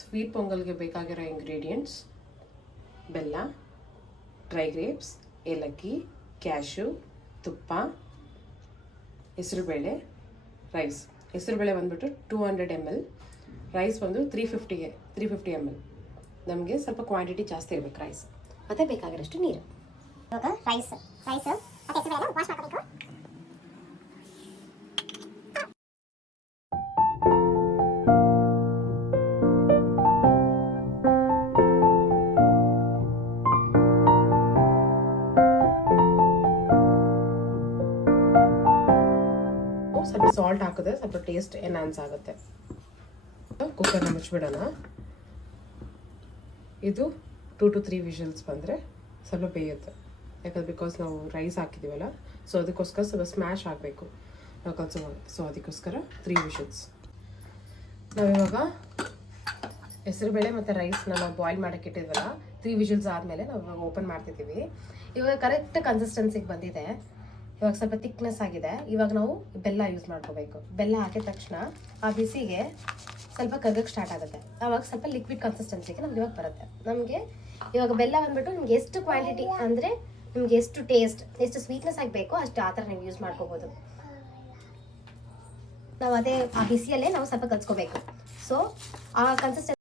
Sweet ಪೊಂಗಲ್ಗೆ ಬೇಕಾಗಿರೋ ingredients: ಬೆಲ್ಲ, dry grapes, ಏಲಕ್ಕಿ, ಕ್ಯಾಶ್ಯೂ, ತುಪ್ಪ, ಹೆಸರುಬೇಳೆ, ರೈಸ್. ಹೆಸರುಬೇಳೆ ಬಂದುಬಿಟ್ಟು 200 ml, ರೈಸ್ ಬಂದು 350 ml. ನಮಗೆ ಸ್ವಲ್ಪ ಕ್ವಾಂಟಿಟಿ ಜಾಸ್ತಿ ಇರಬೇಕು ರೈಸ್. ಮತ್ತೆ ಬೇಕಾಗಿರೋಷ್ಟು ನೀರು. ಇವಾಗ ರೈಸ್ ಮತ್ತು ಹೆಸರುಬೇಳೆ ವಾಶ್ ಮಾಡ್ಕೋಬೇಕು. ಸ್ವಲ್ಪ ಸಾಲ್ಟ್ ಹಾಕಿದ್ರೆ ಸ್ವಲ್ಪ ಟೇಸ್ಟ್ ಎನ್ಹಾನ್ಸ್ ಆಗುತ್ತೆ. ಕುಕ್ಕರ್ನ ಮುಚ್ಚಿಬಿಡೋಣ. ಇದು 2 to 3 ವಿಷಲ್ಸ್ ಬಂದರೆ ಸ್ವಲ್ಪ ಬೇಯುತ್ತೆ. ಯಾಕಂದ್ರೆ ಬಿಕಾಸ್ ನಾವು ರೈಸ್ ಹಾಕಿದ್ದೀವಲ್ಲ, ಸೊ ಅದಕ್ಕೋಸ್ಕರ ಸ್ವಲ್ಪ ಸ್ಮ್ಯಾಶ್ ಆಗಬೇಕು ನಾವು ಕಲಿಸೋವಾಗ. ಸೊ ಅದಕ್ಕೋಸ್ಕರ 3 ವಿಷಲ್ಸ್. ನಾವಿವಾಗ ಹೆಸರುಬೇಳೆ ಮತ್ತು ರೈಸ್ನ ನಾವು ಬಾಯ್ಲ್ ಮಾಡೋಕ್ಕೆ ಇಟ್ಟಿದ್ವಲ್ಲ, 3 ವಿಷಲ್ಸ್ ಆದಮೇಲೆ ನಾವು ಇವಾಗ ಓಪನ್ ಮಾಡ್ತಿದ್ದೀವಿ. ಇವಾಗ ಕರೆಕ್ಟ್ ಕನ್ಸಿಸ್ಟೆನ್ಸಿಗೆ ಬಂದಿದೆ. ಇವಾಗ ಸ್ವಲ್ಪ ಥಿಕ್ನೆಸ್ ಆಗಿದೆ. ಇವಾಗ ನಾವು ಬೆಲ್ಲ ಯೂಸ್ ಮಾಡ್ಕೋಬೇಕು. ಬೆಲ್ಲ ಹಾಕಿದ ತಕ್ಷಣ ಆ ಬಿಸಿಗೆ ಸ್ವಲ್ಪ ಕರ್ಗಕ್ಕೆ ಸ್ಟಾರ್ಟ್ ಆಗುತ್ತೆ. ಆವಾಗ ಸ್ವಲ್ಪ ಲಿಕ್ವಿಡ್ ಕನ್ಸಿಸ್ಟೆನ್ಸಿಗೆ ನಮ್ಗೆ ಇವಾಗ ಬರುತ್ತೆ. ನಮಗೆ ಇವಾಗ ಬೆಲ್ಲ ಬಂದ್ಬಿಟ್ಟು ನಿಮ್ಗೆ ಎಷ್ಟು ಕ್ವಾಂಟಿಟಿ ಅಂದರೆ ನಿಮ್ಗೆ ಎಷ್ಟು ಟೇಸ್ಟ್, ಎಷ್ಟು ಸ್ವೀಟ್ನೆಸ್ ಆಗಬೇಕು ಅಷ್ಟು ಆ ಥರ ನೀವು ಯೂಸ್ ಮಾಡ್ಕೋಬೋದು. ನಾವು ಅದೇ ಆ ಬಿಸಿಯಲ್ಲೇ ನಾವು ಸ್ವಲ್ಪ ಕಲ್ಸ್ಕೋಬೇಕು. ಸೊ ಆ ಕನ್ಸಿಸ್ಟೆನ್ಸಿ